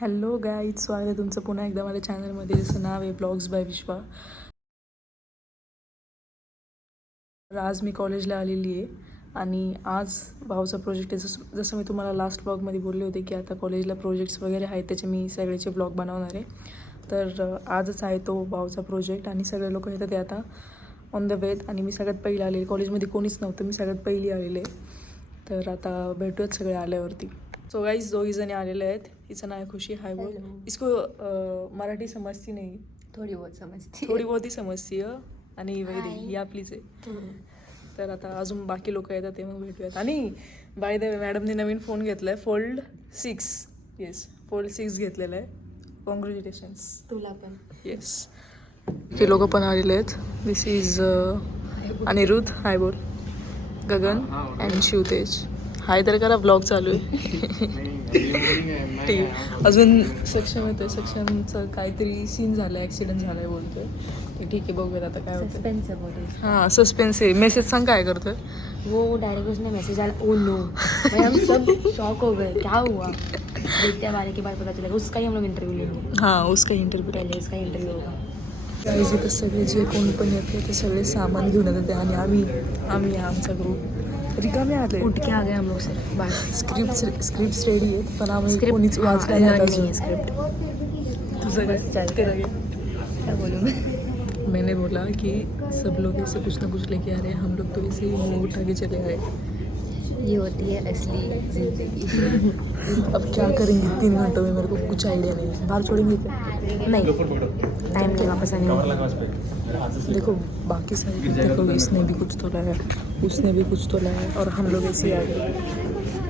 Hello guys, स्वागत आहे तुमचं पुन्हा एकदा माझ्या चॅनलमध्ये. जसं नाव आहे ब्लॉग्स बाय विश्वा. आज मी कॉलेजला आलेली आहे आणि आज भाऊचा प्रोजेक्ट आहे. जसं मी तुम्हाला लास्ट ब्लॉगमध्ये बोलले होते की आता कॉलेजला प्रोजेक्ट्स वगैरे आहेत, त्याचे मी सगळ्याचे ब्लॉग बनवणार आहे. तर आजच आहे तो भाऊचा प्रोजेक्ट आणि सगळे लोक येतात ते आता ऑन द वेत. आणि मी सगळ्यात पहिली आलेली, कॉलेजमध्ये कोणीच नव्हतं, मी सगळ्यात पहिली आलेले. तर आता भेटूयात सगळे आल्यावरती. सो गाईज, दोघीजणी आलेले आहेत. हिचं नाव आहे खुशी. हाय बोल. इसको मराठी समजती नाही, थोडी बहुत समजते, थोडी बहुत ही समजती आहे. आणि वैदे ही आपलीच आहे. तर आता अजून बाकी लोक येतात ते मग भेटूयात. आणि बाय द वे, मॅडमने नवीन फोन घेतला आहे, फोल्ड 6. येस, फोल्ड 6 घेतलेला आहे. कॉंग्रॅच्युलेशन्स तुला पण. येस. हे लोक पण आलेले आहेत. दिस इज अनिरुद्ध. हाय बोल. गगन अँड शिवतेज. हाय तर करा, ब्लॉग चालू आहे. ठीक आहे. अजून सक्षम येतोय. सक्षमचं काहीतरी सीन झालं, ॲक्सिडेंट झाला आहे बोलतोय. ठीक आहे, बघूयात आता काय होतं. सस्पेंस है बोलो. हाँ, सस्पेंस है. मैसेज सांग काय करतोय. वो डायरेक्ट उसने मैसेज डाला, ओ नो, भाई हम सब शॉक हो गए, क्या हुआ. देखते हैं, बारे के बाद पता चलेगा. उसका ही हम लोग इंटरव्यू लेंगे. हाँ, उसका इंटरव्यू पहले उसका इंटरव्यू होगा. गाईज, इथं सगळे जे कोण पण येते ते सगळे सामान घेऊन येतात आणि आम्ही आमचा ग्रुप रिकामे आले. उठ के आ गए हम लोग से बस. स्क्रिप्ट रेडी आहेत, पण आम्ही कोणीच वाचला नाही अजून. स्क्रिप्ट तुझं बस चल क्या बोलूँ मैं. मैंने बोला कि सब लोग ऐसे कुछ ना कुछ लेके आ रहे हैं, हम लोग तो ऐसे ही मुँह उठा के चले आए. ये होती है असली जिंदगी. अब क्या करेंगे 3 घंटों में, मेरे को कुछ आइडिया नहीं. बाहर छोड़ेंगे क्या? नहीं, टाइम नहीं वापस आने वाला. देखो बाकी सारे देखो, इसने भी कुछ तो लाया, उसने भी कुछ तो लाया और हम लोग ऐसे ही आ गए.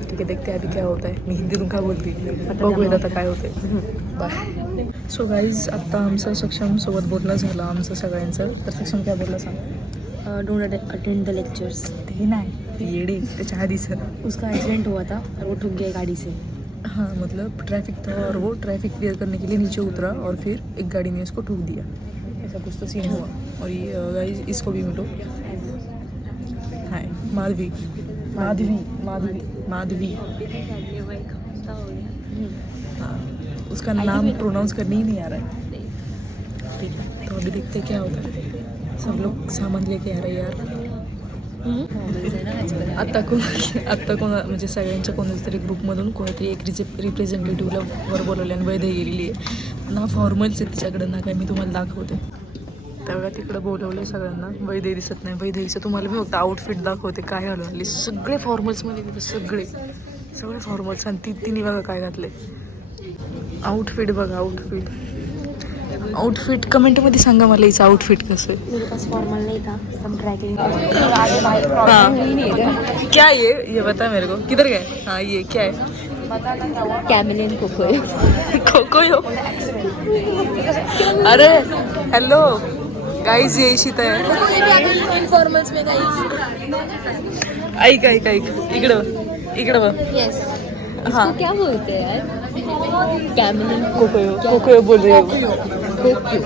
ठीक है, देखते हैं अभी क्या होता है. मी हिंदीतून का बोलते बघूयात आता काय होतं. बाय. सो गाईज, आत्ता आमचं सक्षमसोबत बोलणं झालं आमचं सगळ्यांचं. तर सक्षम काय बोलला सांग. Don't attend the lectures. ते नाही, येडी त्याच्या आधीच. उसका एक्सीडेंट हुआ था और वो ठुक गया गाड़ी से. हाँ, मतलब ट्रैफिक था और वो ट्रैफिक क्लियर करने के लिए नीचे उतरा और फिर एक गाड़ी ने उसको ठोक दिया. ऐसा कुछ तो सीन हुआ. और ये गाइस, इसको भी मिलो. हाय माधवी. हाँ, उसका नाम प्रोनाउंस करने ही नहीं आ रहा है. ठीक है, तो अभी देखते हैं क्या होता है. सब लोग सामान लेके आ रहे हैं यार. आत्ता कोण म्हणजे सगळ्यांच्या कोणाच्या तरी ग्रुपमधून कोणीतरी एक रिप्रेझेंटेटिव्हला वर बोलवले आणि वैद्य गेलेली आहे ना. फॉर्मल्स आहे तिच्याकडं ना, काय मी तुम्हाला दाखवते. तेव्हा तिकडं बोलवलं सगळ्यांना. वैद्य दिसत नाही. वैद्यचं तुम्हाला मी फक्त आउटफिट दाखवते काय हलवली. सगळे फॉर्मल्समध्ये तिथे सगळे फॉर्मल्स. आणि तिने बघा काय घातले. आउटफिट बघा, आउटफिट कमेंटमध्ये सांगा मला हिचं आउटफिट कसं आहे. मेरे पास फॉर्मल नहीं था, सब ड्राई क्लीन. हाँ, क्या ये बता मेरे को, किधर गए. हाँ, ये क्या है. कैमलिन कोकोयो. अरे हेलो गाइस, ये इशिता है. फॉर्मल्स में गाइस. ऐक इकडं बघ. यस. हाँ, क्या बोलते हैं यार. कैमलिन कोकोयो बोल रही हो. कोक्यू.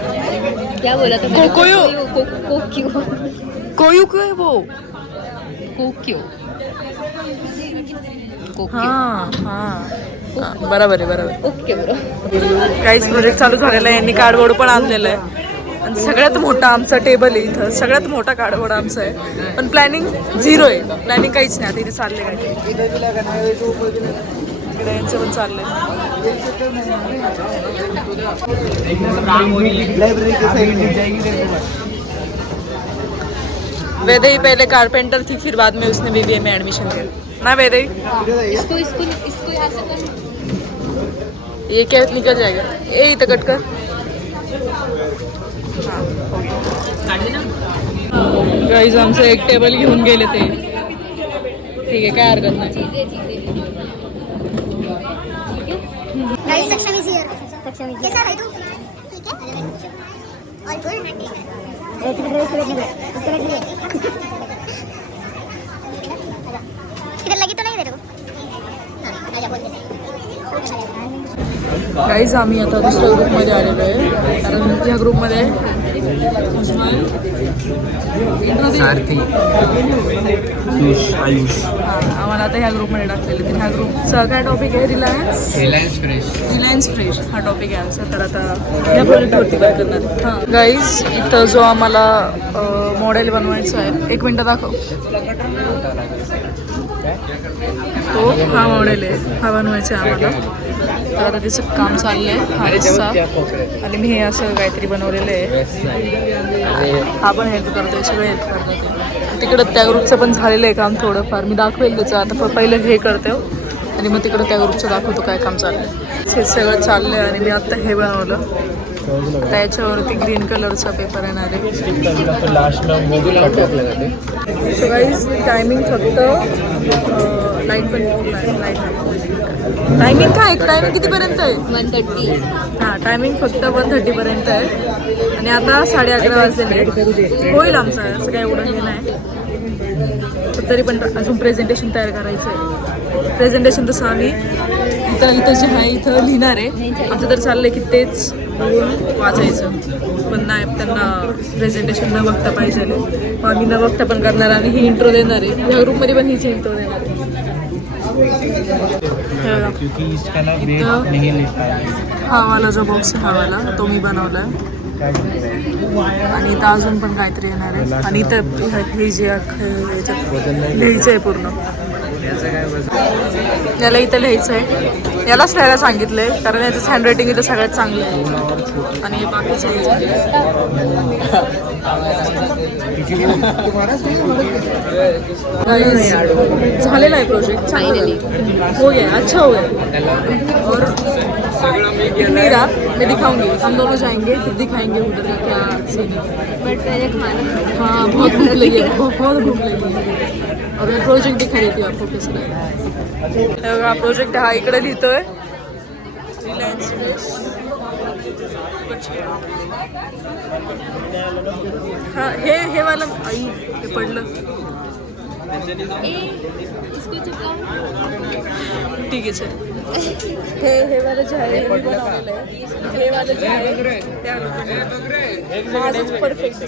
क्या बोला था. कोकोयो. कोक्यू. कोयू क्यों है वो. कोक्यू. हाँ, बरोबर आहे. Okay bro. काहीच प्रोजेक्ट चालू झालेला आहे. यांनी कार्डबोर्ड पण आणलेलं आहे आणि सगळ्यात मोठा आमचा टेबल आहे इथं. सगळ्यात मोठा कार्डबोर्ड आमचा आहे, पण प्लॅनिंग 0 आहे. प्लॅनिंग काहीच नाही. आता इथे चालले काय इकडे यांचं पण चाललंय. वैदई पहले कारपेंटर थी, फिर बाद में उसने BBA में एडमिशन किया ना. वैदई इसको यहाँ से कर. ये क्या निकल जाएगा. ए इथं कट कर. गाईज, आमचं एक टेबल घेऊन गेले ते. ठीक आहे, काय हरकत नाही. गाइस, सक्षम इज हियर. कैसा है तू. ठीक है और गुड. एक ड्रेस ले किधर लगी तो नहीं तेरे को. हाँ, आजा बोल दे. गाईज आम्ही आता दुसऱ्या ग्रुपमध्ये आलेलो आहे कारण ह्या ग्रुपमध्ये सारथी आयुष आम्हाला आता ह्या ग्रुपमध्ये टाकलेलं तर ह्या ग्रुपचा काय टॉपिक आहे रिलायन्स फ्रेश हा टॉपिक आहे आमचा. तर आता ह्या प्रोजेक्टवरती काय करणार. हां गाईज इथं जो आम्हाला मॉडेल बनवायचा आहे, एक मिनटं दाखव. तो हा मॉडेल आहे, हा बनवायचा आहे आम्हाला. तर आता त्याचं काम चाललं आहे हा रस्सा आणि मी हे असं काहीतरी बनवलेलं आहे. हा पण हेल्प करतोय, सगळे हेल्प करतात. तिकडं त्या ग्रुपचं पण झालेलं आहे काम थोडंफार, मी दाखवेल त्याचं. आता पहिलं हे करते आणि मग तिकडं त्या ग्रुपचं दाखवतो काय काम चाललं आहे. हे सगळं चाललं आहे आणि मी आत्ता हे बनवलं. त्याच्यावरती ग्रीन कलरचा पेपर येणार आहे. सो गाईज टायमिंग फक्त लाईट पण लाईट टायमिंग काय टायमिंग कितीपर्यंत आहे 1:30. हां टायमिंग फक्त 1:30पर्यंत आहे आणि आता 11:30 वाजलेले होईल आमचं. असं काय एवढं हे नाही, तरी पण अजून प्रेझेंटेशन तयार करायचं आहे. प्रेझेंटेशन तसं आम्ही इथं जे आहे इथं लिहिणार आहे. आमचं तर चाललं आहे की तेच बघून वाचायचं, पण नाही त्यांना प्रेझेंटेशन न बघता पाहिजे. मग आम्ही न बघता पण करणार आणि ही इंट्रो देणार आहे. या ग्रुपमध्ये पण हीच इंट्रो देणार आहे. हा वाला जो बॉक्स आहे हा वाला तो मी बनवला आहे आणि इथं अजून पण काहीतरी येणार आहे. आणि इथं हे जे लिहायचं आहे पूर्ण, याला इथं लिहायचं आहे. यालाच लिहायला सांगितलं आहे कारण याचं हँडरायटिंग इथं सगळ्यात चांगलं आहे. आणि हे बाकीचं झालेला आहे प्रोजेक्ट फायनली हो गया, अच्छा हो गया. और मेरा मैं दिखाऊंगी, हम दोनों जाएंगे फिर दिखाएंगे उधर का क्या सीन है. बट पहले खाना. हाँ बहुत भूख लगी है, बहुत भूख लगी है. और मैं प्रोजेक्ट दिखा देती हूँ आपको कैसे है. हा प्रोजेक्ट हा इकडे लिहितोय रिलायन्स हा हे वाला आई हे पडलं ठीक आहे चल. हे वालं जे आहे मी बनवलेलं आहे. हे वालं जे आहे त्या माझंच परफेक्ट.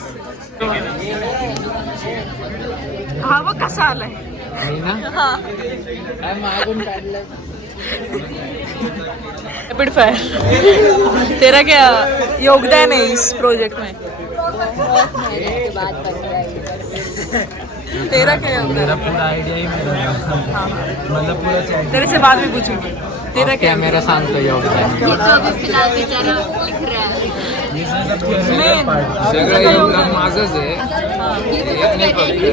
हा बघ कसा आलाय. हा रैपिड फायर तेरा क्या योगदान है इस प्रोजेक्ट में. तेरा क्या योगदान. मेरा पूरा आइडिया ही मेरा था. मतलब पूरा तेरे से बाद में पूछूंगी तेरा क्या. मेरा सांगतो योगदान. ये तो अभी फिलहाल बेचारा लिख रहा है. सगळं योगदान माझंच आहे. यांनी फक्त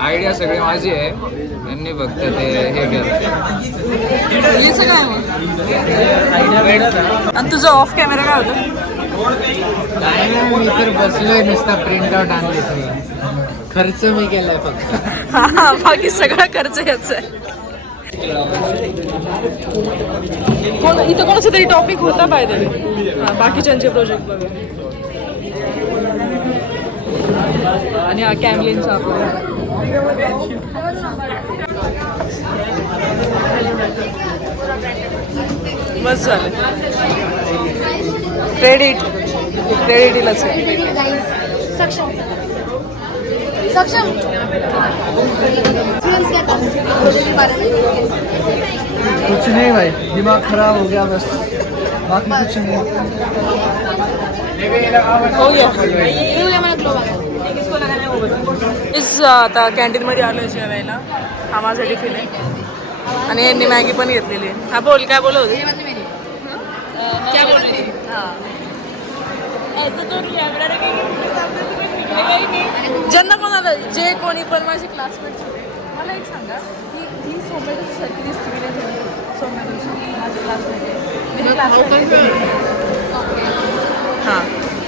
आयडिया सगळी माझी आहे, यांनी फक्त ते हे केलं. हे सगळं आहे मग. आणि तुझं ऑफ कॅमेरा काय होतं. काय नाही, मी तर बसलोय नुसता प्रिंट आउट आणले ते. खर्च मी केलाय फक्त. हा बाकी सगळा खर्च याचा आहे. इथं कोणाचा तरी टॉपिक होता पाहिजे. हां बाकीच्यांचे प्रोजेक्ट बघा. आणि हा कॅमलिनचा आपला बस झालं. क्रेडिटलाच आहे. सक्षम स्टूडेंट्स क्या प्रोजेक्ट के बारे में. कुछ नहीं भाई, दिमाग खराब हो गया बस, बाकी कुछ नहीं. हो गया. इस आता कॅन्टीनमध्ये आलो जेवायला. हा माझा टिफिन आहे आणि यांनी मॅगी पण घेतलेली आहे. हा बोल काय बोलत होती. क्या बोल रही थी. ज्यांना कोणाला जे कोणी पण माझे क्लासमेट्स होते मला एक सांगा की ती सोमेटची सारखी दिसते की नाही. सोमेटची माझे क्लासमेट आहे, मेरे क्लासमेट हाँ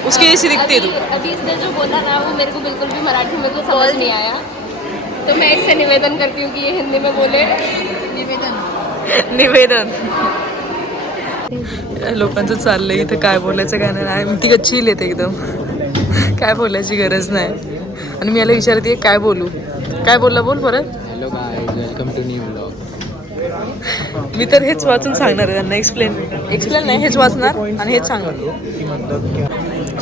उसकी जैसी दिखती है तू. अभी इसने जो बोला ना वो मेरे को बिल्कुल भी मराठी में तो समझ नहीं आया, तो मैं इससे निवेदन करती हूँ कि ये हिंदी में बोले. निवेदन. लोकांचं चाललंय इथं काय बोलायचं काय नाही. ती चिल येते एकदम, काय बोलायची गरज नाही. आणि मी याला विचारते काय बोलू. काय बोलला बोल परत. Hello guys, welcome to new blog. मी तर हेच वाचून सांगणार आहे त्यांना. एक्सप्लेन नाही, हेच वाचणार आणि हेच सांगणार.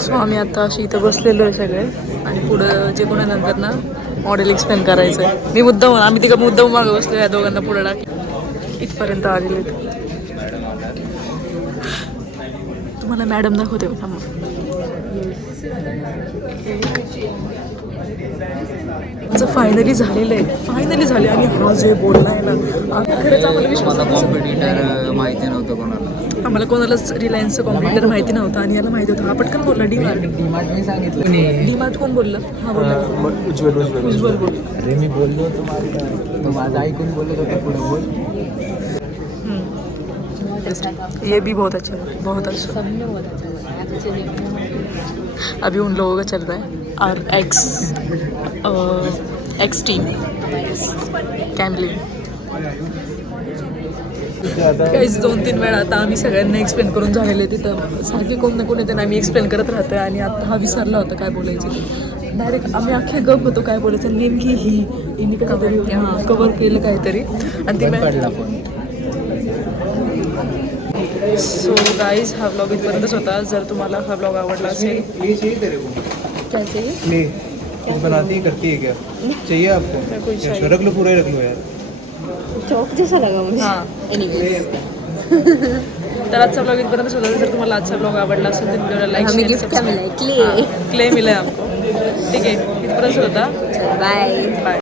सो आम्ही आता अशी इथं बसलेलो आहे सगळे आणि पुढं जे कोणा नंतर ना मॉडेल एक्सप्लेन करायचं आहे. मी मुद्दाम आम्ही तिकडे मुद्दाम मागं बसलो या दोघांना पुढं टाक इथपर्यंत आलेले. तुम्हाला मॅडम दाखवते का? थांबा. फायनली झालेलं आहे, फायनली झाले. आणि हा जे बोलला आहे ना, खरंच आम्हाला विश्वास मला कॉम्पिटिटर माहिती नव्हतं कोणाला. आम्हाला कोणालाच रिलायन्सचं कॉम्प्युटर माहिती नव्हतं आणि याला माहिती होतं. हा पटकन बोलला डीमार्ट. डीमार्ट मी सांगितलं. डीमार्ट कोण बोललं? हा बोलला उज्ज्वल बोल. अरे मी बोललो तुम्हाला, तो माझं ऐकून बोलत होता पुढे बोल. ये भी बहुत अच्छा है, बहुत अच्छा. सबने बहुत अच्छा लगा एक्चुअली. अभी उन लोगों का चल रहा है एक्स टीम कैमलिन. काहीच 2-3 वेळा आता आम्ही सगळ्यांना एक्सप्लेन करून झालेले. तिथं सारखे कोण ना कोण येतं आम्ही एक्सप्लेन करत राहतोय. आणि आता हा विसरला होता काय बोलायचं. डायरेक्ट आम्ही अख्खे गप होतो काय बोलायचं. नेमकी हिने काहीतरी कवर केलं काहीतरी आणि ती. सो गाईज हा ब्लॉग इथपर्यंतच होता. जर तुम्हाला हा ब्लॉग आवडला असेल ये चाहिए तेरे को? क्या चाहिए? ले कुछ बनाती है करती है क्या चाहिए आपको? कुछ चाहिए. रख लो पूरा ही रख लो यार. चौक जैसा लगा मुझे. हां. एनीवेज तर आजचा ब्लॉग इथपर्यंतच होता. जर तुम्हाला आजचा ब्लॉग आवडला असेल तर व्हिडिओला लाईक हमें गिफ्ट क्या मिला है? क्ले. क्ले मिला है हमको. ठीक आहे इथपर्यंत होता. बाय. बाय.